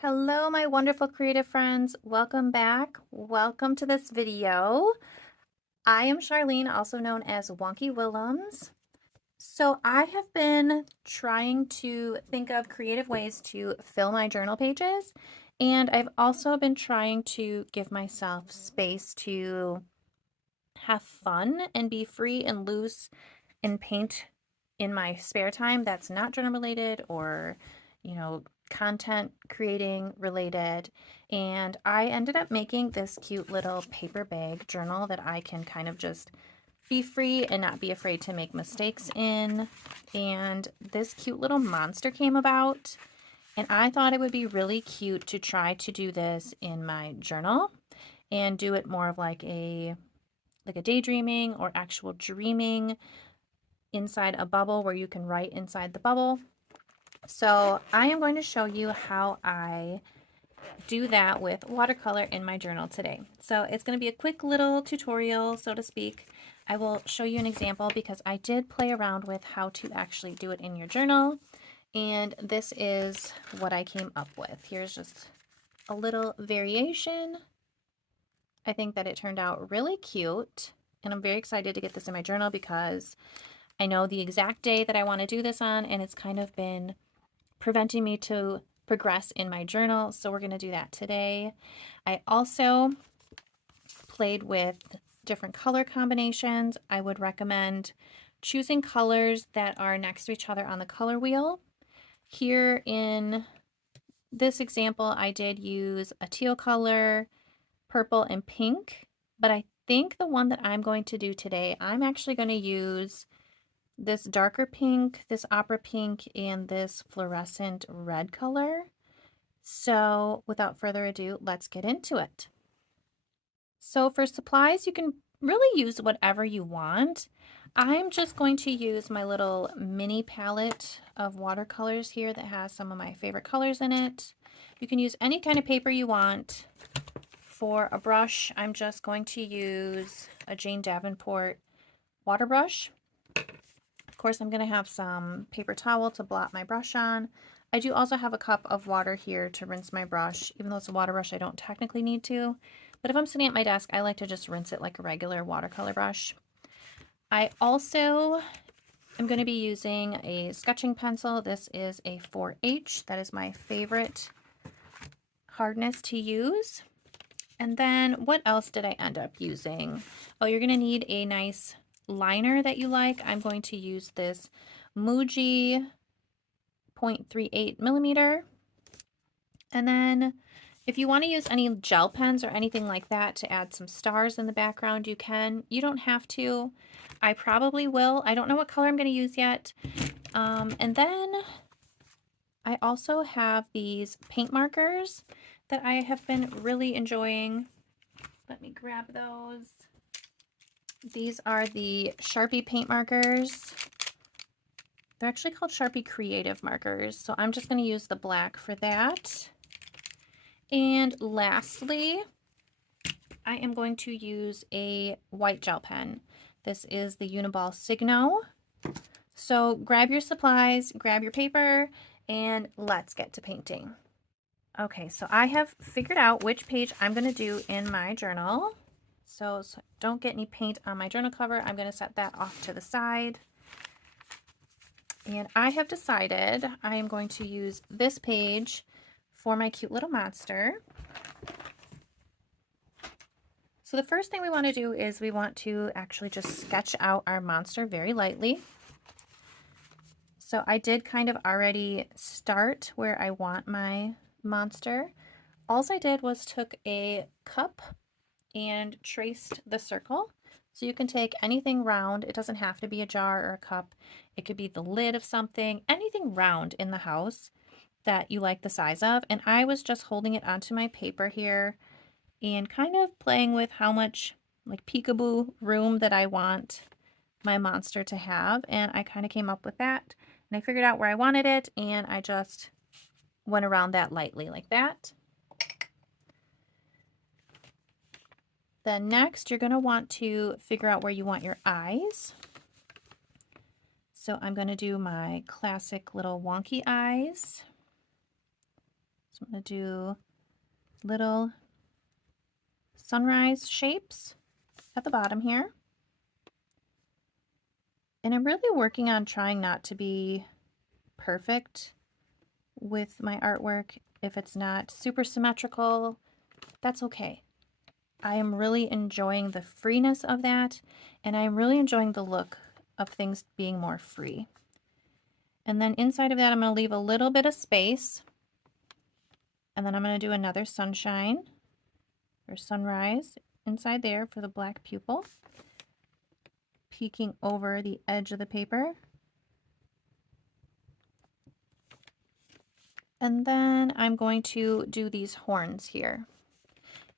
Hello, my wonderful creative friends. Welcome back. Welcome to this video. I am Charlene, also known as Wonky Willems. So I have been trying to think of creative ways to fill my journal pages, and I've also been trying to give myself space to have fun and be free and loose and paint in my spare time that's not journal related or, content creating related. And I ended up making this cute little paper bag journal that I can kind of just be free and not be afraid to make mistakes in. And this cute little monster came about, and I thought it would be really cute to try to do this in my journal and do it more of like a daydreaming or actual dreaming inside a bubble where you can write inside the bubble. So I am going to show you how I do that with watercolor in my journal today. So it's going to be a quick little tutorial, so to speak. I will show you an example because I did play around with how to actually do it in your journal. And this is what I came up with. Here's just a little variation. I think that it turned out really cute. And I'm very excited to get this in my journal because I know the exact day that I want to do this on, and it's kind of been preventing me to progress in my journal. So we're going to do that today. I also played with different color combinations. I would recommend choosing colors that are next to each other on the color wheel. Here in this example, I did use a teal color, purple, and pink, but I think the one that I'm going to do today, I'm actually going to use this darker pink, this opera pink, and this fluorescent red color. So without further ado, let's get into it. So for supplies, you can really use whatever you want. I'm just going to use my little mini palette of watercolors here that has some of my favorite colors in it. You can use any kind of paper you want. For a brush, I'm just going to use a Jane Davenport water brush. Of course, I'm going to have some paper towel to blot my brush on. I do also have a cup of water here to rinse my brush. Even though it's a water brush, I don't technically need to. But if I'm sitting at my desk, I like to just rinse it like a regular watercolor brush. I also am going to be using a sketching pencil. This is a 4H. That is my favorite hardness to use. And then what else did I end up using? Oh, you're going to need a nice liner that you like. I'm going to use this Muji 0.38 millimeter. And then if you want to use any gel pens or anything like that to add some stars in the background, you can. You don't have to. I probably will. I don't know what color I'm going to use yet. And then I also have these paint markers that I have been really enjoying. Let me grab those. These are the Sharpie paint markers. They're actually called Sharpie Creative markers, so I'm just going to use the black for that. And lastly, I am going to use a white gel pen. This is the Uniball Signo. So grab your supplies, grab your paper, and let's get to painting. Okay, so I have figured out which page I'm going to do in my journal. So don't get any paint on my journal cover. I'm going to set that off to the side. And I have decided I am going to use this page for my cute little monster. So the first thing we want to do is we want to actually just sketch out our monster very lightly. So I did kind of already start where I want my monster. All I did was took a cup and traced the circle. So you can take anything round. It doesn't have to be a jar or a cup. It could be the lid of something, anything round in the house that you like the size of. And I was just holding it onto my paper here and kind of playing with how much like peekaboo room that I want my monster to have. And I kind of came up with that. And I figured out where I wanted it, and I just went around that lightly like that. Then next, you're going to want to figure out where you want your eyes. So I'm going to do my classic little wonky eyes. So I'm going to do little sunrise shapes at the bottom here. And I'm really working on trying not to be perfect with my artwork. If it's not super symmetrical, that's okay. I am really enjoying the freeness of that, and I'm really enjoying the look of things being more free. And then inside of that, I'm going to leave a little bit of space, and then I'm going to do another sunshine or sunrise inside there for the black pupil, peeking over the edge of the paper. And then I'm going to do these horns here.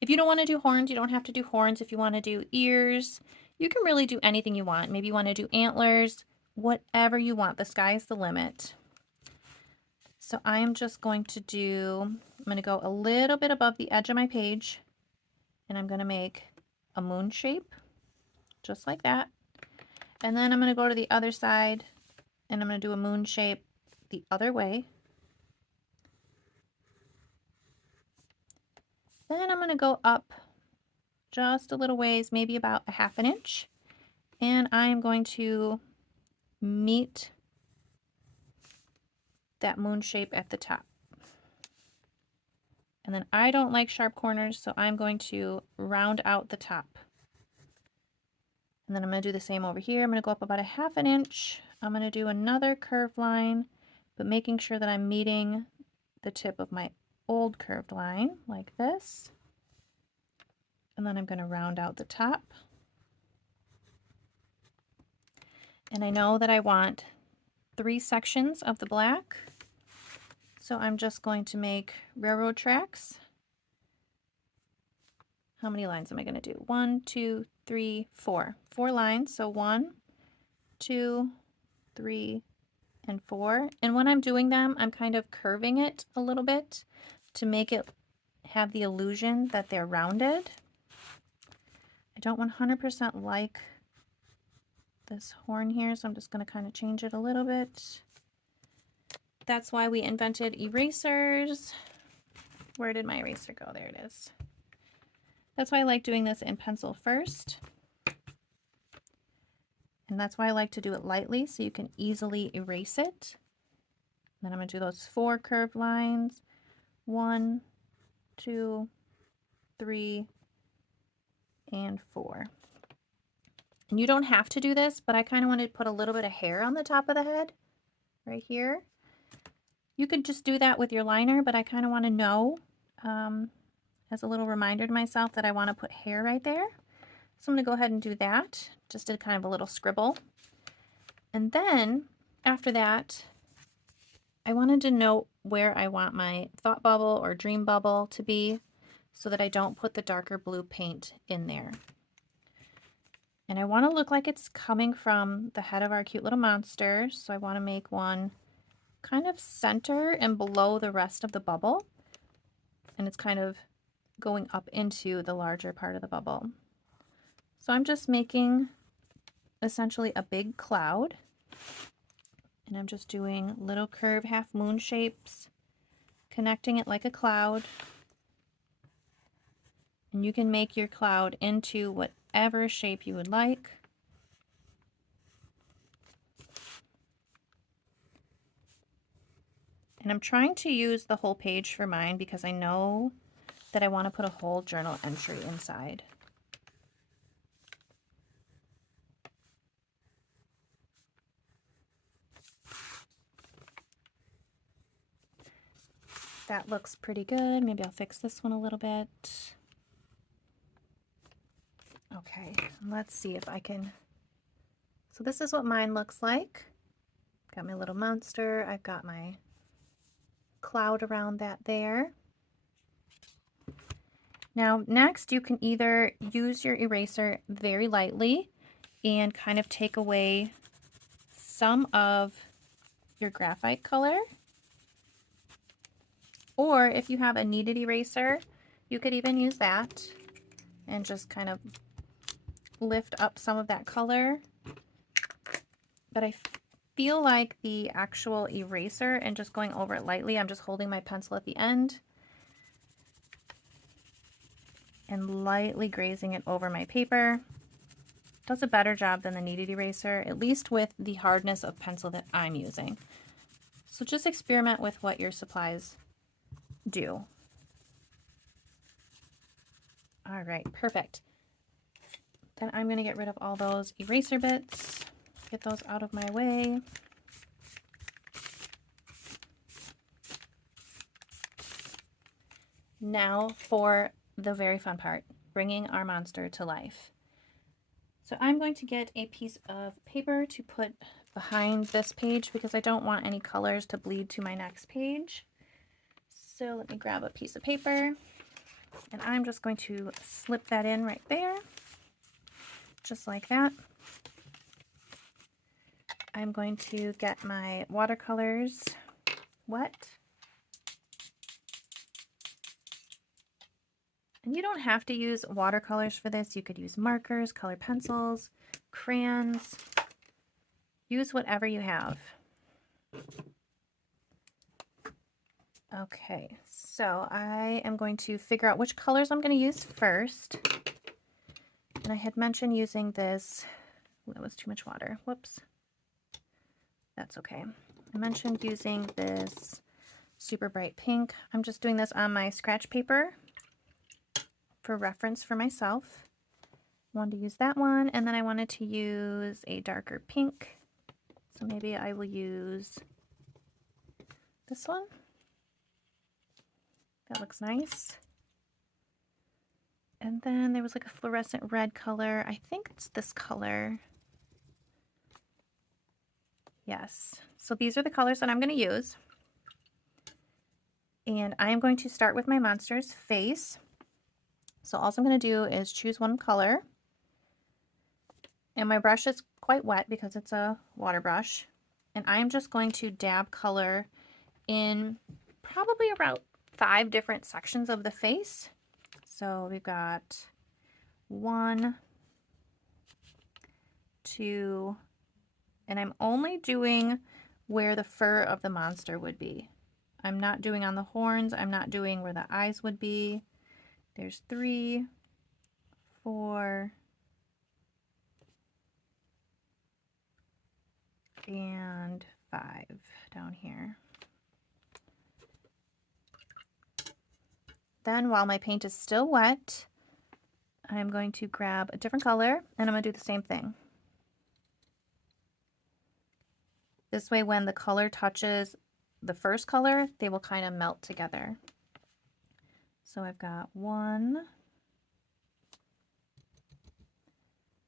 If you don't want to do horns, you don't have to do horns. If you want to do ears, you can really do anything you want. Maybe you want to do antlers, whatever you want. The sky's the limit. So I am just going to I'm going to go a little bit above the edge of my page, and I'm going to make a moon shape, just like that. And then I'm going to go to the other side, and I'm going to do a moon shape the other way. Then I'm going to go up just a little ways, maybe about a ½ inch, and I'm going to meet that moon shape at the top. And then I don't like sharp corners, so I'm going to round out the top. And then I'm going to do the same over here. I'm going to go up about a ½ inch. I'm going to do another curved line, but making sure that I'm meeting the tip of my old curved line like this. And then I'm going to round out the top. And I know that I want 3 sections of the black. So I'm just going to make railroad tracks. How many lines am I going to do? 1, 2, 3, 4. 4 lines. So 1, 2, 3, and 4. And when I'm doing them, I'm kind of curving it a little bit to make it have the illusion that they're rounded. I don't 100% like this horn here, so I'm just going to kind of change it a little bit. That's why we invented erasers. Where did my eraser go? There it is. That's why I like doing this in pencil first. And that's why I like to do it lightly so you can easily erase it. Then I'm going to do those 4 curved lines. 1, 2, 3, and 4. And you don't have to do this, but I kind of want to put a little bit of hair on the top of the head right here. You could just do that with your liner, but I kind of want to know as a little reminder to myself that I want to put hair right there. So I'm going to go ahead and do that. Just did kind of a little scribble. And then after that, I wanted to know where I want my thought bubble or dream bubble to be so that I don't put the darker blue paint in there. And I want to look like it's coming from the head of our cute little monster. So I want to make one kind of center and below the rest of the bubble. And it's kind of going up into the larger part of the bubble. So I'm just making essentially a big cloud. And I'm just doing little curve half moon shapes, connecting it like a cloud. And you can make your cloud into whatever shape you would like. And I'm trying to use the whole page for mine because I know that I want to put a whole journal entry inside. That looks pretty good. Maybe I'll fix this one a little bit. Okay, let's see if I can. So this is what mine looks like. Got my little monster. I've got my cloud around that there. Now next you can either use your eraser very lightly and kind of take away some of your graphite color. Or if you have a kneaded eraser, you could even use that and just kind of lift up some of that color. But feel like the actual eraser and just going over it lightly. I'm just holding my pencil at the end and lightly grazing it over my paper. Does a better job than the kneaded eraser, at least with the hardness of pencil that I'm using. So just experiment with what your supplies do. All right, perfect. Then I'm going to get rid of all those eraser bits, get those out of my way. Now for the very fun part, bringing our monster to life. So I'm going to get a piece of paper to put behind this page because I don't want any colors to bleed to my next page. So let me grab a piece of paper and I'm just going to slip that in right there, just like that. I'm going to get my watercolors wet. And you don't have to use watercolors for this. You could use markers, colored pencils, crayons. Use whatever you have. Okay, so I am going to figure out which colors I'm going to use first. And I had mentioned using this. Ooh, that was too much water. Whoops. That's okay. I mentioned using this super bright pink. I'm just doing this on my scratch paper for reference for myself. I wanted to use that one, and then I wanted to use a darker pink. So maybe I will use this one. That looks nice. And then there was like a fluorescent red color. I think it's this color. Yes. So these are the colors that I'm going to use. And I am going to start with my monster's face. So all I'm going to do is choose one color. And my brush is quite wet because it's a water brush. And I'm just going to dab color in probably about 5 different sections of the face. So we've got 1, 2, and I'm only doing where the fur of the monster would be. I'm not doing on the horns. I'm not doing where the eyes would be. There's 3, 4, and 5 down here. Then while my paint is still wet, I'm going to grab a different color and I'm going to do the same thing. This way when the color touches the first color, they will kind of melt together. So I've got 1. I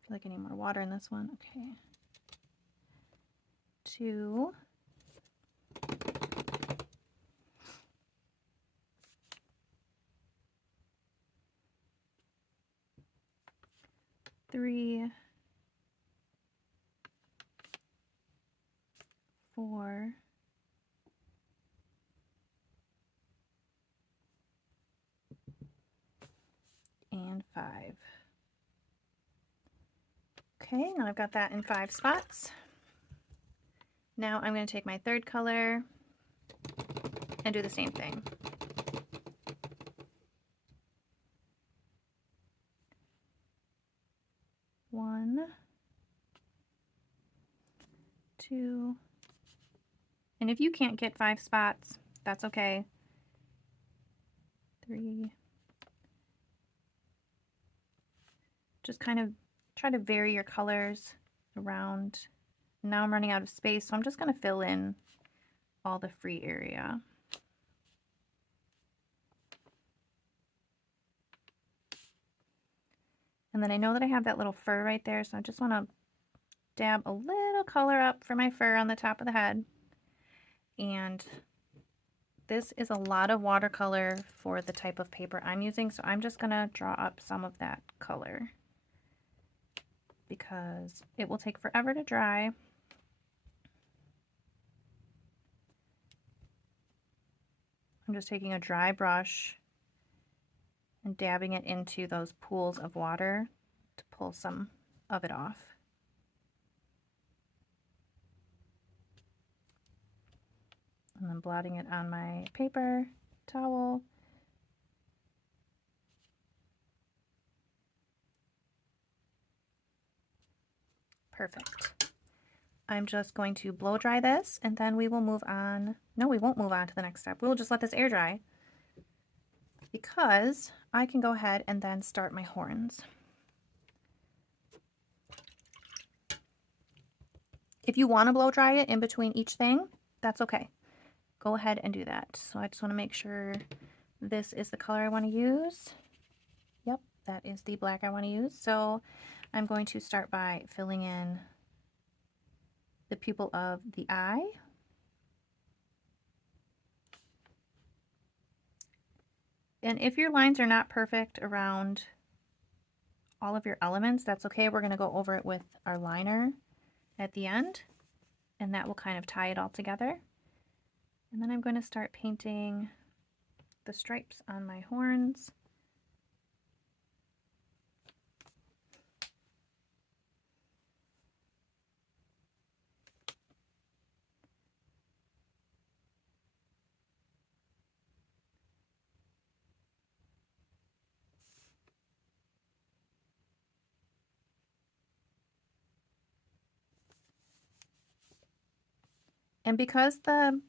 feel like I need more water in this one. Okay. 2. 3, 4, and 5. Okay, now I've got that in 5 spots. Now I'm going to take my third color and do the same thing. One, 2, and if you can't get 5 spots, that's okay. 3. Just kind of try to vary your colors around. Now I'm running out of space, so I'm just going to fill in all the free area. And then I know that I have that little fur right there, so I just want to dab a little color up for my fur on the top of the head. And this is a lot of watercolor for the type of paper I'm using, so I'm just going to draw up some of that color because it will take forever to dry. I'm just taking a dry brush and dabbing it into those pools of water to pull some of it off. And I'm blotting it on my paper towel. Perfect. I'm just going to blow dry this and then we will move on. No, we won't move on to the next step. We'll just let this air dry because I can go ahead and then start my horns. If you want to blow dry it in between each thing, that's okay. Go ahead and do that. So I just want to make sure this is the color I want to use. Yep, that is the black I want to use. So I'm going to start by filling in the pupil of the eye. And if your lines are not perfect around all of your elements, that's okay. We're going to go over it with our liner at the end, and that will kind of tie it all together. And then I'm going to start painting the stripes on my horns. And because the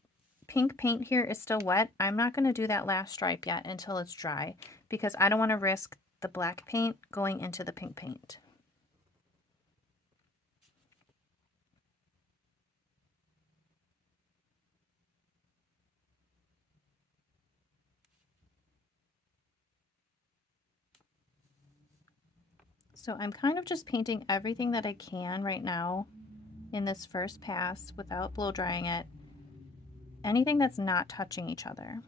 pink paint here is still wet, I'm not going to do that last stripe yet until it's dry because I don't want to risk the black paint going into the pink paint. So I'm kind of just painting everything that I can right now in this first pass without blow drying it. Anything that's not touching each other.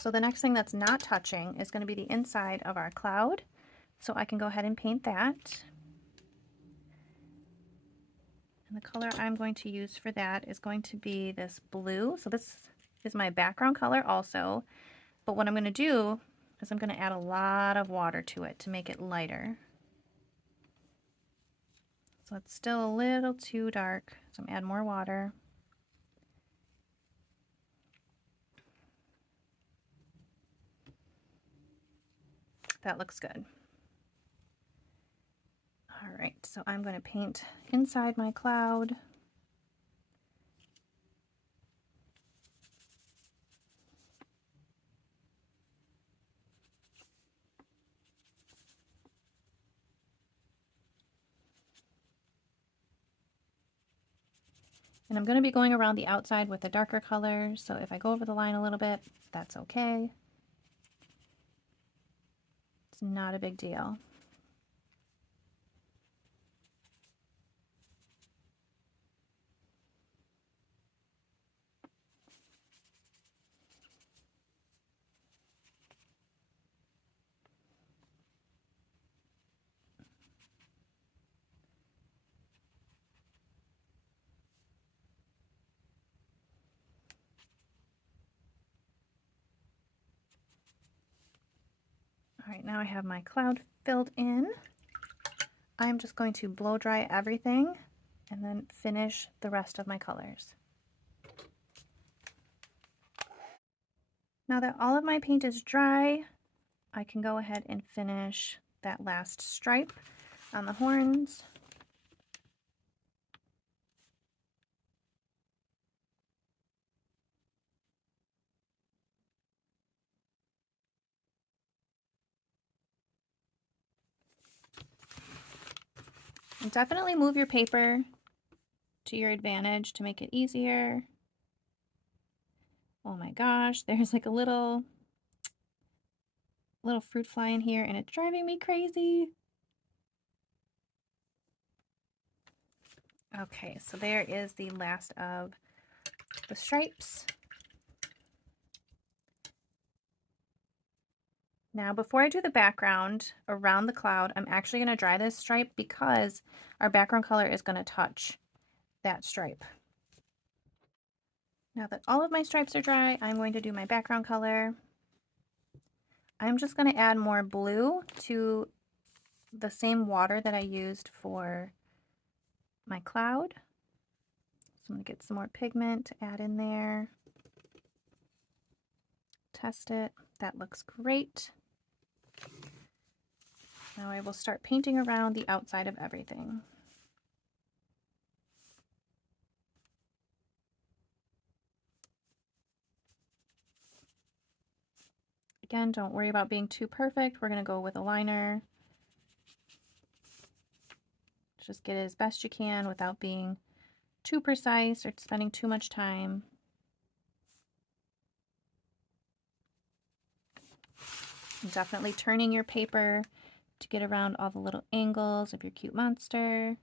So the next thing that's not touching is going to be the inside of our cloud. So I can go ahead and paint that. And the color I'm going to use for that is going to be this blue. So this is my background color also. But what I'm going to do is I'm going to add a lot of water to it to make it lighter. So it's still a little too dark. So I'm going to add more water. That looks good. All right, so I'm going to paint inside my cloud. And I'm going to be going around the outside with a darker color, so if I go over the line a little bit, that's okay. It's not a big deal. All right, now I have my cloud filled in. I'm just going to blow dry everything and then finish the rest of my colors. Now that all of my paint is dry, I can go ahead and finish that last stripe on the horns. And definitely move your paper to your advantage to make it easier. Oh my gosh, there's like a little fruit fly in here and it's driving me crazy. Okay, so there is the last of the stripes. Now before I do the background around the cloud, I'm actually going to dry this stripe because our background color is going to touch that stripe. Now that all of my stripes are dry, I'm going to do my background color. I'm just going to add more blue to the same water that I used for my cloud. So I'm going to get some more pigment to add in there. Test it. That looks great. Now I will start painting around the outside of everything. Again, don't worry about being too perfect. We're going to go with a liner. Just get it as best you can without being too precise or spending too much time. And definitely turning your paper to get around all the little angles of your cute monster.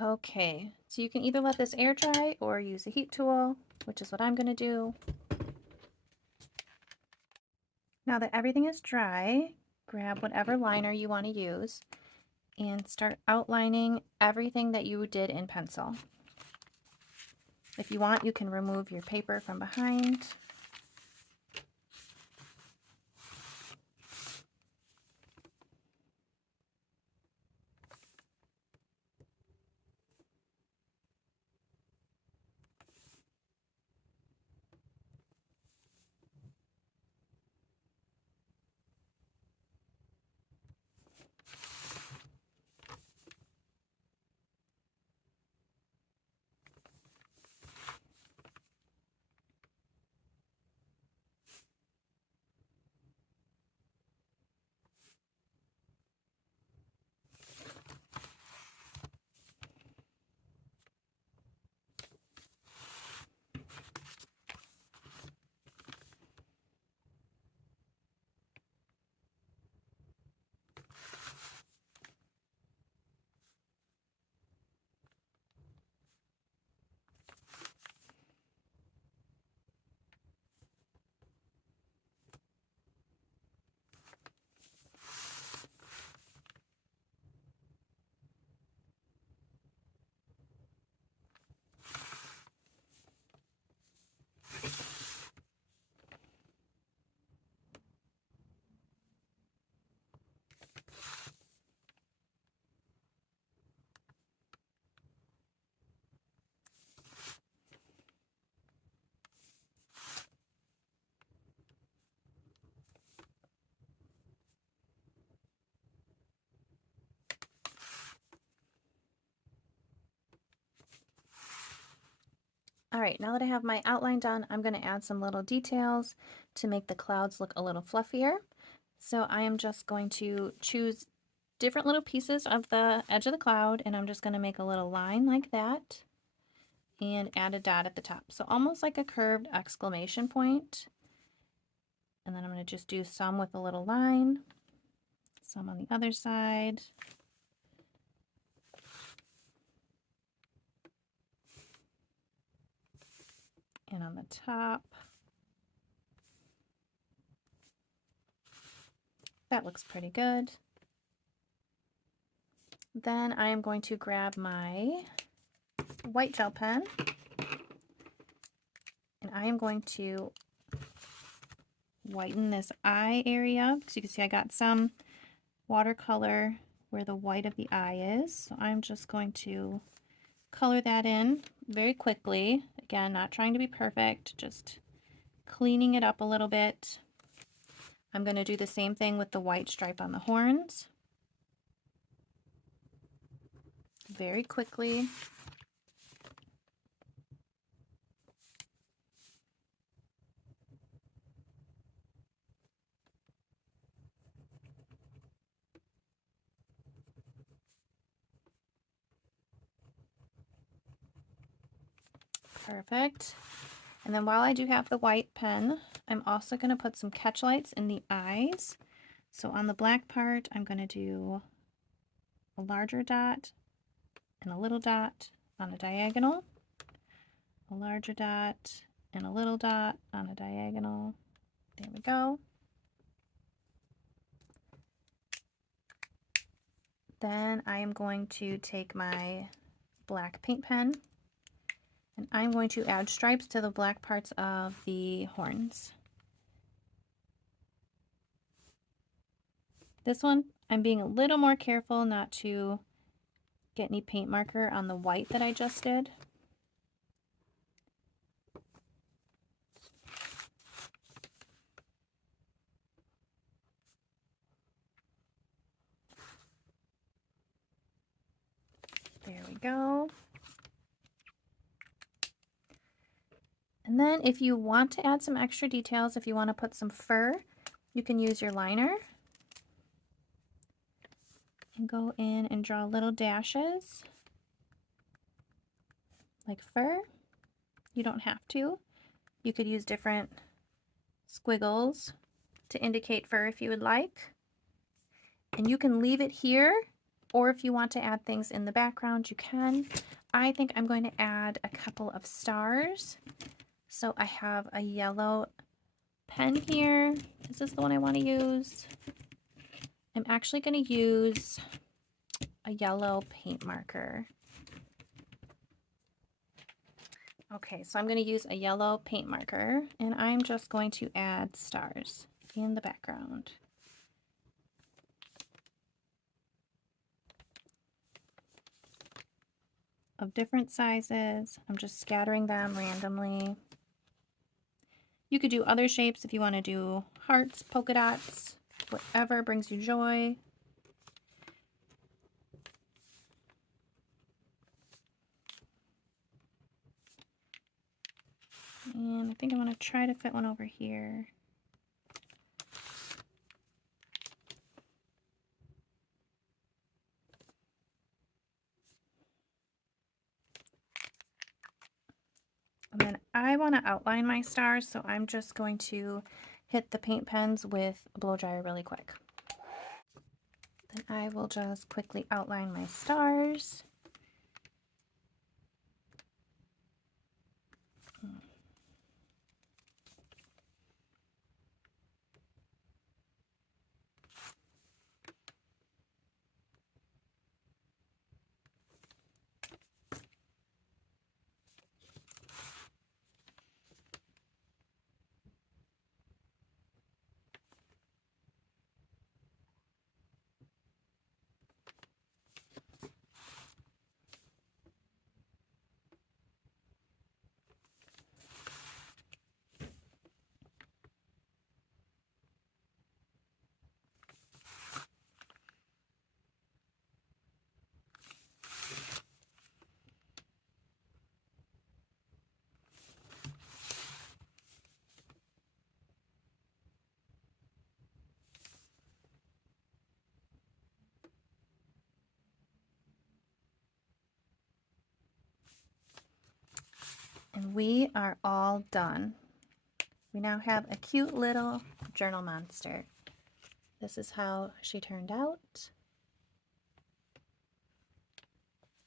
Okay, so you can either let this air dry or use a heat tool, which is what I'm going to do. Now that everything is dry, grab whatever liner you want to use and start outlining everything that you did in pencil. If you want, you can remove your paper from behind. All right, now that I have my outline done, I'm going to add some little details to make the clouds look a little fluffier. So I am just going to choose different little pieces of the edge of the cloud, and I'm just going to make a little line like that and add a dot at the top. So almost like a curved exclamation point. And then I'm going to just do some with a little line. Some on the other side. And on the top. That looks pretty good. Then I am going to grab my white gel pen and I am going to whiten this eye area. So you can see I got some watercolor where the white of the eye is. So I'm just going to color that in very quickly. Again, not trying to be perfect, just cleaning it up a little bit. I'm going to do the same thing with the white stripe on the horns. Very quickly. Perfect. And then while I do have the white pen, I'm also going to put some catch lights in the eyes. So on the black part, I'm going to do a larger dot and a little dot on a diagonal, a larger dot and a little dot on a diagonal. There we go. Then I am going to take my black paint pen and I'm going to add stripes to the black parts of the horns. This one, I'm being a little more careful not to get any paint marker on the white that I just did. There we go. And then if you want to add some extra details, if you want to put some fur, you can use your liner and go in and draw little dashes like fur. You don't have to. You could use different squiggles to indicate fur if you would like. And you can leave it here, or if you want to add things in the background, you can. I think I'm going to add a couple of stars. So I have a yellow pen here. Is this the one I want to use? I'm actually going to use a yellow paint marker. Okay, so I'm going to use a yellow paint marker and I'm just going to add stars in the background. Of different sizes. I'm just scattering them randomly. You could do other shapes if you want to do hearts, polka dots, whatever brings you joy. And I think I'm going to try to fit one over here. And then I want to outline my stars, so I'm just going to hit the paint pens with a blow dryer really quick. Then I will just quickly outline my stars. And we are all done. We now have a cute little journal monster. this is how she turned out.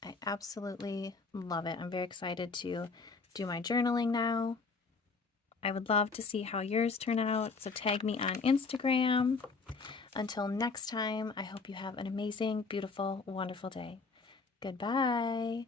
I absolutely love it. I'm very excited to do my journaling now. I would love to see how yours turn out, so tag me on Instagram. Until next time, I hope you have an amazing, beautiful, wonderful day. Goodbye.